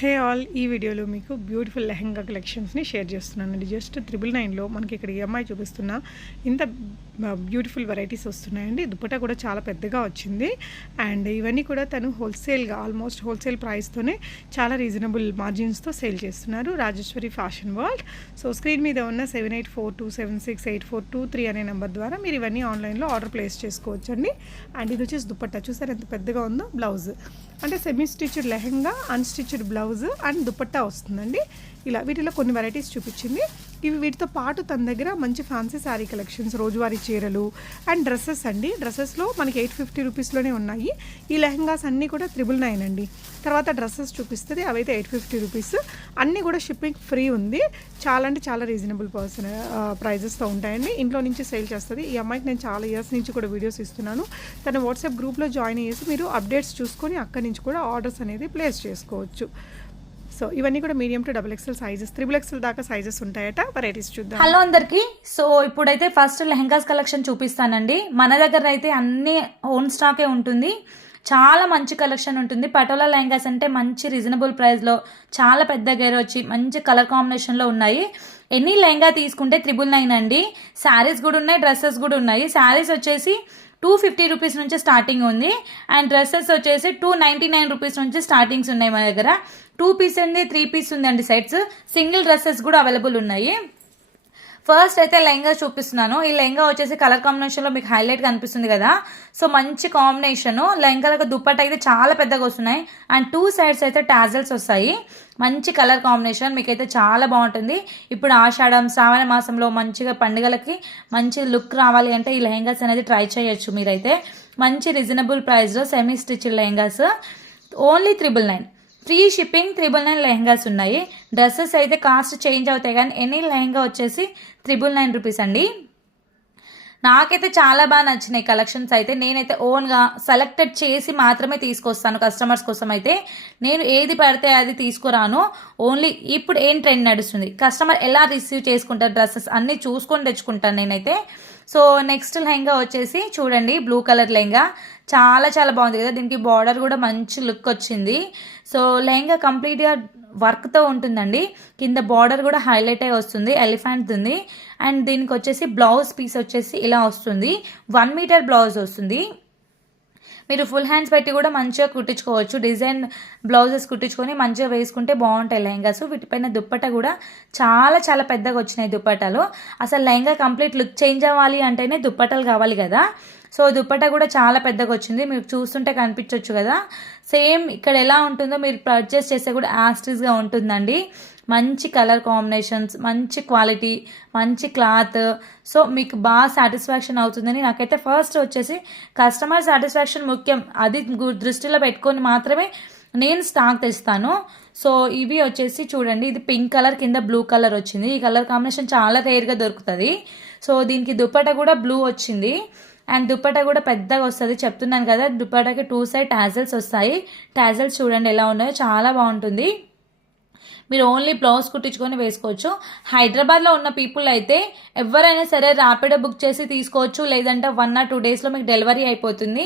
Hey all, ఈ వీడియోలో మీకు బ్యూటిఫుల్ లెహంగా కలెక్షన్స్ని షేర్ చేస్తున్నానండి. జస్ట్ 999లో మనకి ఇక్కడ ఈఎంఐ చూపిస్తున్న ఇంత బ్యూటిఫుల్ వెరైటీస్ వస్తున్నాయండి. దుపట్టా కూడా చాలా పెద్దగా వచ్చింది. అండ్ ఇవన్నీ కూడా తను హోల్సేల్గా ఆల్మోస్ట్ హోల్సేల్ ప్రైస్తోనే చాలా రీజనబుల్ మార్జిన్స్తో సేల్ చేస్తున్నారు. Rajeshwari fashion world. So screen మీద ఉన్న 7842768423 అనే నెంబర్ ద్వారా మీరు ఇవన్నీ ఆన్లైన్లో ఆర్డర్ ప్లేస్ చేసుకోవచ్చండి. అండ్ ఇది వచ్చేసి దుపట్టా చూసారు ఎంత పెద్దగా ఉందో. బ్లౌజ్ అంటే semi stitched lehenga, unstitched blouse and dupatta వస్తుందండి. ఇలా వీటిలో కొన్ని వెరైటీస్ చూపించింది. ఇవి వీటితో పాటు తన దగ్గర మంచి ఫ్యాన్సీ శారీ కలెక్షన్స్, రోజువారీ చీరలు అండ్ డ్రెస్సెస్ అండి. డ్రెస్సెస్లో మనకి 850 రూపీస్లోనే ఉన్నాయి. ఈ లెహంగాస్ అన్నీ కూడా 999 అండి. తర్వాత డ్రెస్సెస్ చూపిస్తుంది, అవైతే 850 రూపీస్. అన్నీ కూడా షిప్పింగ్ ఫ్రీ ఉంది. చాలా అంటే చాలా రీజనబుల్ ప్రైజెస్తో ఉంటాయండి. ఇంట్లో నుంచి సేల్ చేస్తుంది. ఈ అమ్మాయికి నేను చాలా ఇయర్స్ నుంచి కూడా వీడియోస్ ఇస్తున్నాను. తన వాట్సాప్ గ్రూప్లో జాయిన్ అయ్యేసి మీరు అప్డేట్స్ చూసుకొని అక్కడి నుంచి కూడా ఆర్డర్స్ అనేది ప్లేస్ చేసుకోవచ్చు. సో ఇవన్నీ కూడా medium to XXL sizes, XXL దాకా సైజెస్ ఉంటాయట. వెరైటీస్ చూద్దాం. హలో అందరికి. సో ఇప్పుడైతే ఫస్ట్ లెహంగాస్ కలెక్షన్ చూపిస్తానండి. మన దగ్గర అయితే అన్ని ఓన్ స్టాకే ఉంటుంది. చాలా మంచి కలెక్షన్ ఉంటుంది. పటోలా లెహంగాస్ అంటే మంచి రీజనబుల్ ప్రైస్లో చాలా పెద్ద గేర్ వచ్చి మంచి కలర్ కాంబినేషన్లో ఉన్నాయి. ఎన్ని లెహంగా తీసుకుంటే 999 అండి. శారీస్ కూడా ఉన్నాయి, డ్రెస్సెస్ కూడా ఉన్నాయి. శారీస్ వచ్చేసి 250 రూపీస్ నుంచి స్టార్టింగ్ ఉంది. అండ్ డ్రెస్సెస్ వచ్చేసి 299 రూపీస్ నుంచి స్టార్టింగ్స్ ఉన్నాయి. మన దగ్గర 2 పీస్ ఉంది, 3 పీస్ ఉందండి సెట్స్. సింగిల్ డ్రెస్సెస్ కూడా అవైలబుల్ ఉన్నాయి. ఫస్ట్ అయితే లెహంగా చూపిస్తున్నాను. ఈ లెహంగా వచ్చేసి కలర్ కాంబినేషన్లో మీకు హైలైట్ కనిపిస్తుంది కదా. సో మంచి కాంబినేషను. లెహంగాలకు దుప్పట్ట అయితే చాలా పెద్దగా వస్తున్నాయి. అండ్ 2 సైడ్స్ అయితే టాజల్స్ వస్తాయి. మంచి కలర్ కాంబినేషన్, మీకైతే చాలా బాగుంటుంది. ఇప్పుడు ఆషాఢం, శ్రావణ మాసంలో మంచిగా పండుగలకి మంచి లుక్ రావాలి అంటే ఈ లెహంగాస్ అనేది ట్రై చేయొచ్చు మీరైతే. మంచి రీజనబుల్ ప్రైస్లో semi stitch lehengas only 999. Free shipping 999 lehengas ఉన్నాయి. డ్రెస్సెస్ అయితే కాస్ట్ చేంజ్ అవుతాయి కానీ ఎనీ లెహంగా వచ్చేసి 999 రూపీస్ అండి. నాకైతే చాలా బాగా నచ్చినాయి కలెక్షన్స్ అయితే. నేనైతే ఓన్గా సెలెక్టెడ్ చేసి మాత్రమే తీసుకొస్తాను కస్టమర్స్ కోసం. అయితే నేను ఏది పడితే అది తీసుకురాను. ఓన్లీ ఇప్పుడు ఏం ట్రెండ్ నడుస్తుంది, కస్టమర్ ఎలా రిసీవ్ చేసుకుంటారు, డ్రెస్సెస్ అన్నీ చూసుకొని తెచ్చుకుంటాను నేనైతే. సో నెక్స్ట్ లెహంగా వచ్చేసి చూడండి, బ్లూ కలర్ లెహంగా చాలా చాలా బాగుంది కదా. దీనికి బార్డర్ కూడా మంచి లుక్ వచ్చింది. సో లెహంగా కంప్లీట్గా వర్క్తో ఉంటుందండి. కింద బార్డర్ కూడా హైలైట్ అయి వస్తుంది, ఎలిఫెంట్ ఉంది. అండ్ దీనికి వచ్చేసి బ్లౌజ్ పీస్ వచ్చేసి ఇలా వస్తుంది. 1 మీటర్ బ్లౌజ్ వస్తుంది. మీరు ఫుల్ హ్యాండ్స్ పెట్టి కూడా మంచిగా కుట్టించుకోవచ్చు. డిజైన్ బ్లౌజెస్ కుట్టించుకొని మంచిగా వేసుకుంటే బాగుంటాయి లెహంగాస్. వీటిపైన దుప్పట్ట కూడా చాలా చాలా పెద్దగా వచ్చినాయి దుప్పట్టాలు. అసలు లెహంగా కంప్లీట్ లుక్ చేంజ్ అవ్వాలి అంటేనే దుప్పట్టలు కావాలి కదా. సో దుప్పట్ట కూడా చాలా పెద్దగా వచ్చింది. మీరు చూస్తుంటే కనిపించవచ్చు కదా. సేమ్ ఇక్కడ ఎలా ఉంటుందో మీరు పర్చేస్ చేస్తే కూడా యాస్టీస్గా ఉంటుందండి. మంచి కలర్ కాంబినేషన్స్, మంచి క్వాలిటీ, మంచి క్లాత్. సో మీకు బాగా సాటిస్ఫాక్షన్ అవుతుందని నాకైతే ఫస్ట్ వచ్చేసి కస్టమర్ సాటిస్ఫాక్షన్ ముఖ్యం. అది దృష్టిలో పెట్టుకొని మాత్రమే నేను స్టాక్ తెస్తాను. సో ఇవి వచ్చేసి చూడండి, ఇది పింక్ కలర్ కింద బ్లూ కలర్ వచ్చింది. ఈ కలర్ కాంబినేషన్ చాలా రేర్గా దొరుకుతుంది. సో దీనికి దుప్పట కూడా బ్లూ వచ్చింది. అండ్ దుప్పట కూడా పెద్దగా వస్తుంది. చెప్తున్నాను కదా, దుప్పటకి 2 సైడ్ టాజల్స్ వస్తాయి. టాజల్స్ చూడండి ఎలా ఉన్నాయో, చాలా బాగుంటుంది. మీరు ఓన్లీ బ్లౌజ్ కుట్టించుకొని వేసుకోవచ్చు. హైదరాబాద్లో ఉన్న పీపుల్ అయితే ఎవరైనా సరే ర్యాపిడో బుక్ చేసి తీసుకోవచ్చు. లేదంటే 1 or 2 డేస్లో మీకు డెలివరీ అయిపోతుంది.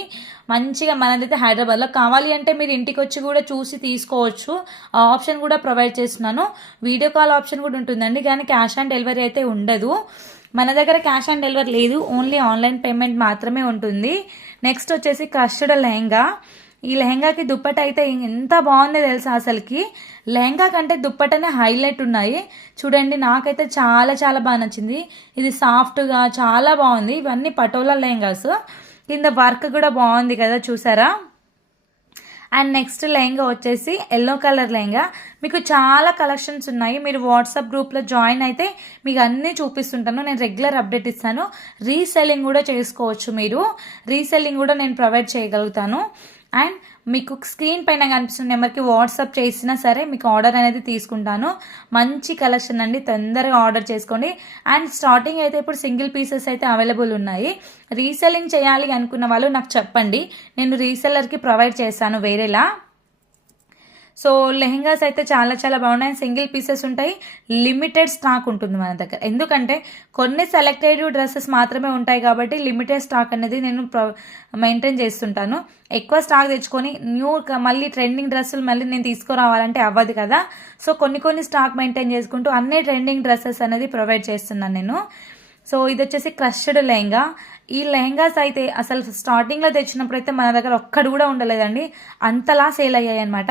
మంచిగా మనదైతే హైదరాబాద్లో కావాలి అంటే మీరు ఇంటికి వచ్చి కూడా చూసి తీసుకోవచ్చు. ఆ ఆప్షన్ కూడా ప్రొవైడ్ చేస్తున్నాను. వీడియో కాల్ ఆప్షన్ కూడా ఉంటుందండి, కానీ క్యాష్ ఆన్ డెలివరీ అయితే ఉండదు. మన దగ్గర క్యాష్ ఆన్ డెలివరీ లేదు, ఓన్లీ ఆన్లైన్ పేమెంట్ మాత్రమే ఉంటుంది. నెక్స్ట్ వచ్చేసి కస్టర్డ్ లెహంగా. ఈ లెహంగాకి దుప్పట అయితే ఎంత బాగుందో తెలుసా. అసలుకి లెహంగా కంటే దుప్పటనే హైలైట్ ఉన్నాయి. చూడండి, నాకైతే చాలా చాలా బాగా నచ్చింది. ఇది సాఫ్ట్గా చాలా బాగుంది. ఇవన్నీ పటోలా లెహంగాస్. కింద వర్క్ కూడా బాగుంది కదా, చూసారా. అండ్ నెక్స్ట్ లెహంగా వచ్చేసి ఎల్లో కలర్ లెహంగా. మీకు చాలా కలెక్షన్స్ ఉన్నాయి. మీరు వాట్సాప్ గ్రూప్లో జాయిన్ అయితే మీకు అన్నీ చూపిస్తుంటాను. నేను రెగ్యులర్ అప్డేట్ ఇస్తాను. రీసెల్లింగ్ కూడా చేసుకోవచ్చు. మీరు రీసెల్లింగ్ కూడా నేను ప్రొవైడ్ చేయగలుగుతాను. అండ్ మీకు స్క్రీన్ పైన కనిపిస్తున్న నెంబర్కి వాట్సాప్ చేసినా సరే మీకు ఆర్డర్ అనేది తీసుకుంటాను. మంచి కలెక్షన్ అండి, తొందరగా ఆర్డర్ చేసుకోండి. అండ్ స్టార్టింగ్ అయితే ఇప్పుడు సింగిల్ పీసెస్ అయితే అవైలబుల్ ఉన్నాయి. రీసెల్లింగ్ చేయాలి అనుకున్న వాళ్ళు నాకు చెప్పండి, నేను రీసెల్లర్కి ప్రొవైడ్ చేస్తాను వేరేలా. సో లెహెంగాస్ అయితే చాలా చాలా బాగున్నాయి, సింగిల్ పీసెస్ ఉంటాయి, లిమిటెడ్ స్టాక్ ఉంటుంది మన దగ్గర. ఎందుకంటే కొన్ని సెలెక్టెడ్ డ్రెస్సెస్ మాత్రమే ఉంటాయి కాబట్టి లిమిటెడ్ స్టాక్ అనేది నేను మెయింటైన్ చేస్తుంటాను. ఎక్కువ స్టాక్ తెచ్చుకొని మళ్ళీ ట్రెండింగ్ డ్రెస్సులు మళ్ళీ నేను తీసుకురావాలంటే అవ్వదు కదా. సో కొన్ని స్టాక్ మెయింటైన్ చేసుకుంటూ అన్ని ట్రెండింగ్ డ్రెస్సెస్ అనేది ప్రొవైడ్ చేస్తున్నాను నేను. సో ఇది వచ్చేసి క్రష్డ్ లెహంగా. ఈ లెహంగాస్ అయితే అసలు స్టార్టింగ్లో తెచ్చినప్పుడు అయితే మన దగ్గర ఒక్కడు కూడా ఉండలేదండి, అంతలా సేల్ అయ్యాయి అనమాట.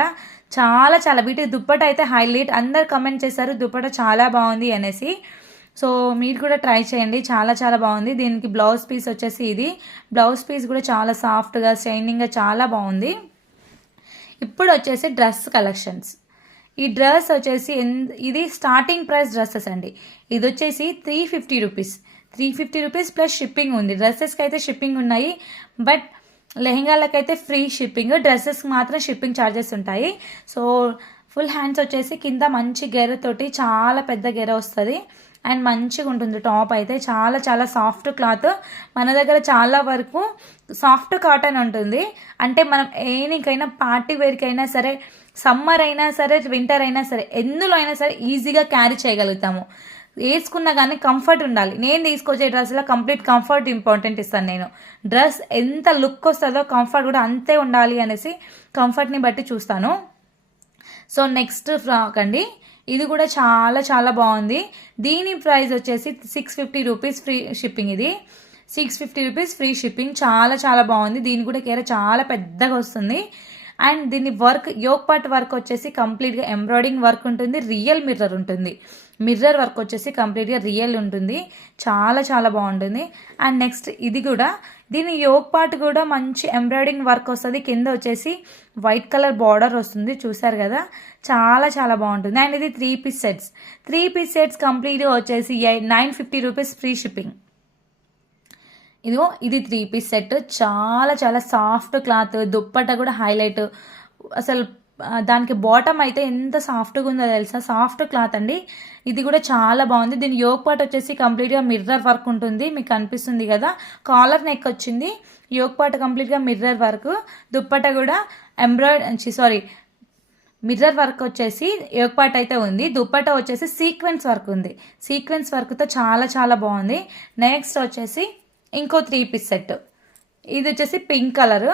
చాలా చాలా వీటి దుప్పట అయితే హైలైట్, అందరు కమెంట్ చేశారు దుప్పట చాలా బాగుంది అనేసి. సో మీరు కూడా ట్రై చేయండి, చాలా చాలా బాగుంది. దీనికి బ్లౌజ్ పీస్ వచ్చేసి ఇది, బ్లౌజ్ పీస్ కూడా చాలా సాఫ్ట్గా షైనింగ్గా చాలా బాగుంది. ఇప్పుడు వచ్చేసి డ్రెస్ కలెక్షన్స్. ఈ డ్రెస్ వచ్చేసి ఇది స్టార్టింగ్ ప్రైస్ డ్రెస్సెస్ అండి. ఇది వచ్చేసి 350 రూపీస్, 350 రూపీస్ ప్లస్ షిప్పింగ్ ఉంది. డ్రెస్సెస్కి అయితే షిప్పింగ్ ఉన్నాయి, బట్ లెహెంగాలకైతే ఫ్రీ షిప్పింగ్, డ్రెస్సెస్కి మాత్రం షిప్పింగ్ ఛార్జెస్ ఉంటాయి. సో ఫుల్ హ్యాండ్స్ వచ్చేసి కింద మంచి గెరతోటి చాలా పెద్ద గెర వస్తుంది అండ్ మంచిగా ఉంటుంది. టాప్ అయితే చాలా చాలా సాఫ్ట్ క్లాత్, మన దగ్గర చాలా వరకు సాఫ్ట్ కాటన్ ఉంటుంది. అంటే మనం ఏనికైనా పార్టీ వేర్కి అయినా సరే, సమ్మర్ అయినా సరే, వింటర్ అయినా సరే, ఎందులో అయినా సరే ఈజీగా క్యారీ చేయగలుగుతాము. వేసుకున్నా కానీ కంఫర్ట్ ఉండాలి. నేను తీసుకొచ్చే డ్రెస్లో కంప్లీట్ కంఫర్ట్ ఇంపార్టెంట్ ఇస్తాను నేను. డ్రెస్ ఎంత లుక్ వస్తుందో కంఫర్ట్ కూడా అంతే ఉండాలి అనేసి కంఫర్ట్ని బట్టి చూస్తాను. సో నెక్స్ట్ ఫ్రాక్ అండి, ఇది కూడా చాలా చాలా బాగుంది. దీని ప్రైస్ వచ్చేసి 650 రూపీస్ ఫ్రీ షిప్పింగ్. ఇది 650 రూపీస్ ఫ్రీ షిప్పింగ్, చాలా చాలా బాగుంది. దీని కూడా కేర చాలా పెద్దగా వస్తుంది. అండ్ దీని వర్క్ యోక్ పార్ట్ వర్క్ వచ్చేసి కంప్లీట్గా ఎంబ్రాయిడింగ్ వర్క్ ఉంటుంది, రియల్ మిర్రర్ ఉంటుంది. మిర్రర్ వర్క్ వచ్చేసి కంప్లీట్గా రియల్ ఉంటుంది, చాలా చాలా బాగుంటుంది. అండ్ నెక్స్ట్ ఇది కూడా, దీని యోక్ పార్ట్ కూడా మంచి ఎంబ్రాయిడింగ్ వర్క్ వస్తుంది. కింద వచ్చేసి వైట్ కలర్ బార్డర్ వస్తుంది, చూసారు కదా, చాలా చాలా బాగుంటుంది. అండ్ ఇది 3 పీస్ సెట్స్, 3 పీస్ సెట్స్ కంప్లీట్గా వచ్చేసి 950 రూపీస్ ఫ్రీ షిప్పింగ్. ఇదిగో ఇది 3 పీస్ సెట్, చాలా చాలా సాఫ్ట్ క్లాత్, దుప్పట కూడా హైలైట్. అసలు దానికి బాటమ్ అయితే ఎంత సాఫ్ట్గా ఉందో తెలుసా, సాఫ్ట్ క్లాత్ అండి. ఇది కూడా చాలా బాగుంది. దీని యోక్ పార్ట్ వచ్చేసి కంప్లీట్గా మిర్రర్ వర్క్ ఉంటుంది, మీకు కనిపిస్తుంది కదా, కాలర్ నెక్ వచ్చింది. యోక్ పార్ట్ కంప్లీట్గా మిర్రర్ వర్క్, దుప్పట కూడా మిర్రర్ వర్క్ వచ్చేసి యోక్ పార్ట్ అయితే ఉంది. దుప్పట వచ్చేసి సీక్వెన్స్ వర్క్ ఉంది, సీక్వెన్స్ వర్క్తో చాలా చాలా బాగుంది. నెక్స్ట్ వచ్చేసి ఇంకో 3 పీస్ సెట్. ఇది వచ్చేసి పింక్ కలర్,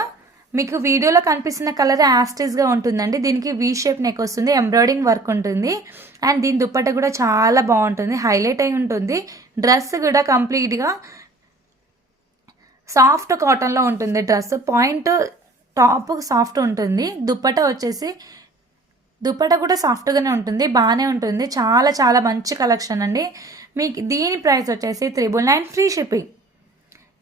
మీకు వీడియోలో కనిపిస్తున్న కలర్ యాస్టిస్గా ఉంటుందండి. దీనికి వీ షేప్ నెక్ వస్తుంది, ఎంబ్రాయిడింగ్ వర్క్ ఉంటుంది. అండ్ దీని దుప్పట కూడా చాలా బాగుంటుంది, హైలైట్ అయి ఉంటుంది. డ్రెస్ కూడా కంప్లీట్గా సాఫ్ట్ కాటన్లో ఉంటుంది. డ్రెస్ పాయింట్ టాప్ సాఫ్ట్ ఉంటుంది, దుప్పట కూడా సాఫ్ట్గానే ఉంటుంది, బాగానే ఉంటుంది. చాలా చాలా మంచి కలెక్షన్ అండి. మీకు దీని ప్రైస్ వచ్చేసి 999 ఫ్రీ షిప్పింగ్.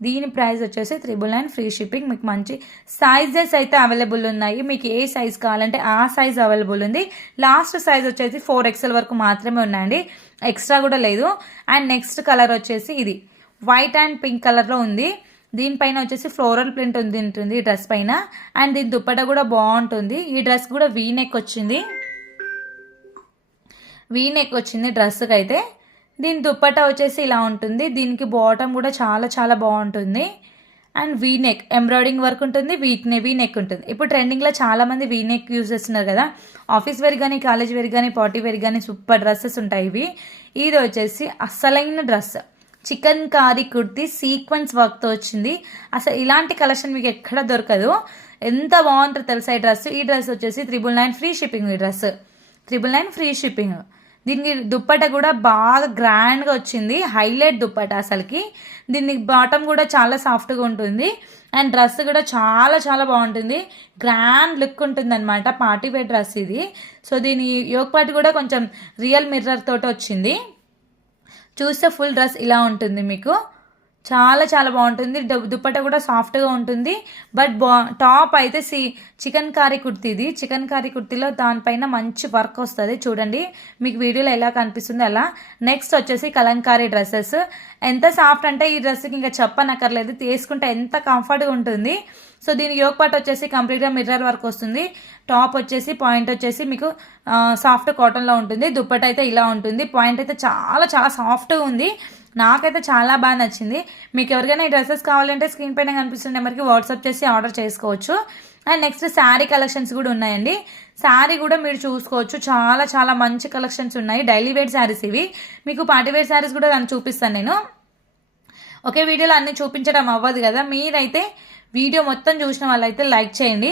దీని ప్రైస్ వచ్చేసి 999 ఫ్రీ షిప్పింగ్. మీకు మంచి సైజెస్ అయితే అవైలబుల్ ఉన్నాయి, మీకు ఏ సైజ్ కావాలంటే ఆ సైజ్ అవైలబుల్ ఉంది. లాస్ట్ సైజ్ వచ్చేసి 4XL వరకు మాత్రమే ఉన్నాయండి, ఎక్స్ట్రా కూడా లేదు. అండ్ నెక్స్ట్ కలర్ వచ్చేసి ఇది వైట్ అండ్ పింక్ కలర్లో ఉంది. దీనిపైన వచ్చేసి ఫ్లోరల్ ప్రింట్ ఉంటుంది డ్రెస్ పైన. అండ్ దీని దుప్పట కూడా బాగుంటుంది. ఈ డ్రెస్ కూడా వీ నెక్ వచ్చింది డ్రెస్కి అయితే. దీని దుప్పట వచ్చేసి ఇలా ఉంటుంది. దీనికి బాటమ్ కూడా చాలా చాలా బాగుంటుంది. And V neck embroidering work ఉంటుంది, వీ నెక్ ఉంటుంది. ఇప్పుడు ట్రెండింగ్లో చాలామంది వీ నెక్ యూజ్ చేస్తున్నారు కదా, ఆఫీస్ వేర్ కానీ, కాలేజ్ వేర్ కానీ, పార్టీ వేర్ కానీ సూపర్ డ్రెస్సెస్ ఉంటాయి ఇవి. ఇది వచ్చేసి అసలైన dress, chikankari kurti sequence వర్క్తో వచ్చింది. అసలు ఇలాంటి కలెక్షన్ మీకు ఎక్కడ దొరకదు, ఎంత బాగుంటుందో తెలుసా ఈ డ్రెస్. ఈ డ్రెస్ వచ్చేసి 999 ఫ్రీ షిప్పింగ్. ఈ డ్రెస్ 999 ఫ్రీ షిప్పింగ్. దీనికి దుప్పట కూడా బాగా గ్రాండ్గా వచ్చింది, హైలైట్ దుప్పట అసలుకి. దీనికి బాటమ్ కూడా చాలా సాఫ్ట్గా ఉంటుంది. అండ్ డ్రెస్ కూడా చాలా చాలా బాగుంటుంది, గ్రాండ్ లుక్ ఉంటుంది అనమాట, పార్టీ వేర్ డ్రెస్ ఇది. సో దీని యోక్ పార్ట్ కూడా కొంచెం రియల్ మిర్రర్ తోటి వచ్చింది. చూస్తే ఫుల్ డ్రెస్ ఇలా ఉంటుంది మీకు, చాలా చాలా బాగుంటుంది. దుప్పట కూడా సాఫ్ట్గా ఉంటుంది. బట్ టాప్ అయితే చికెన్ కారీ కుర్తీ. ఇది చికెన్ కారీ కుర్తీలో దానిపైన మంచి వర్క్ వస్తుంది, చూడండి మీకు వీడియోలో ఎలా కనిపిస్తుంది అలా. నెక్స్ట్ వచ్చేసి కలంకారీ డ్రెస్సెస్. ఎంత సాఫ్ట్ అంటే ఈ డ్రెస్కి ఇంకా చెప్పనక్కర్లేదు, తీసుకుంటే ఎంత కంఫర్ట్గా ఉంటుంది. సో దీని యోగ్ పార్ట్ వచ్చేసి కంప్లీట్గా మిర్రర్ వర్క్ వస్తుంది. టాప్ వచ్చేసి పాయింట్ వచ్చేసి మీకు సాఫ్ట్ కాటన్లో ఉంటుంది. దుప్పట అయితే ఇలా ఉంటుంది. పాయింట్ అయితే చాలా చాలా సాఫ్ట్గా ఉంది. నాకైతే చాలా బాగా నచ్చింది. మీకు ఎవరికైనా ఈ డ్రెస్సెస్ కావాలంటే స్క్రీన్ పైన కనిపిస్తున్న నెంబర్కి వాట్సాప్ చేసి ఆర్డర్ చేసుకోవచ్చు. అండ్ నెక్స్ట్ శారీ కలెక్షన్స్ కూడా ఉన్నాయండి. శారీ కూడా మీరు చూసుకోవచ్చు. చాలా చాలా మంచి కలెక్షన్స్ ఉన్నాయి. డైలీ వేర్ శారీస్ ఇవి. మీకు పార్టీ వేర్ శారీస్ కూడా దాన్ని చూపిస్తాను నేను. ఒకే వీడియోలో అన్ని చూపించడం అవ్వదు కదా. మీరైతే వీడియో మొత్తం చూసిన వాళ్ళైతే లైక్ చేయండి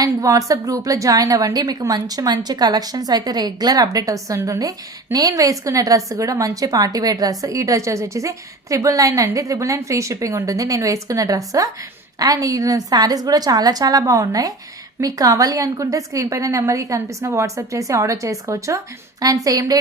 అండ్ వాట్సాప్ గ్రూప్లో జాయిన్ అవ్వండి. మీకు మంచి మంచి కలెక్షన్స్ అయితే రెగ్యులర్ అప్డేట్ వస్తుంటుంది. నేను వేసుకున్న డ్రెస్ కూడా మంచి పార్టీ వేర్ డ్రెస్. ఈ డ్రెస్ వచ్చేసి 999 అండి. 999 ఫ్రీ షిప్పింగ్ ఉంటుంది నేను వేసుకున్న డ్రెస్. అండ్ ఈ శారీస్ కూడా చాలా చాలా బాగున్నాయి. మీకు కావాలి అనుకుంటే స్క్రీన్ పైన నెంబర్కి కనిపిస్తున్న వాట్సాప్ చేసి ఆర్డర్ చేసుకోవచ్చు. And same day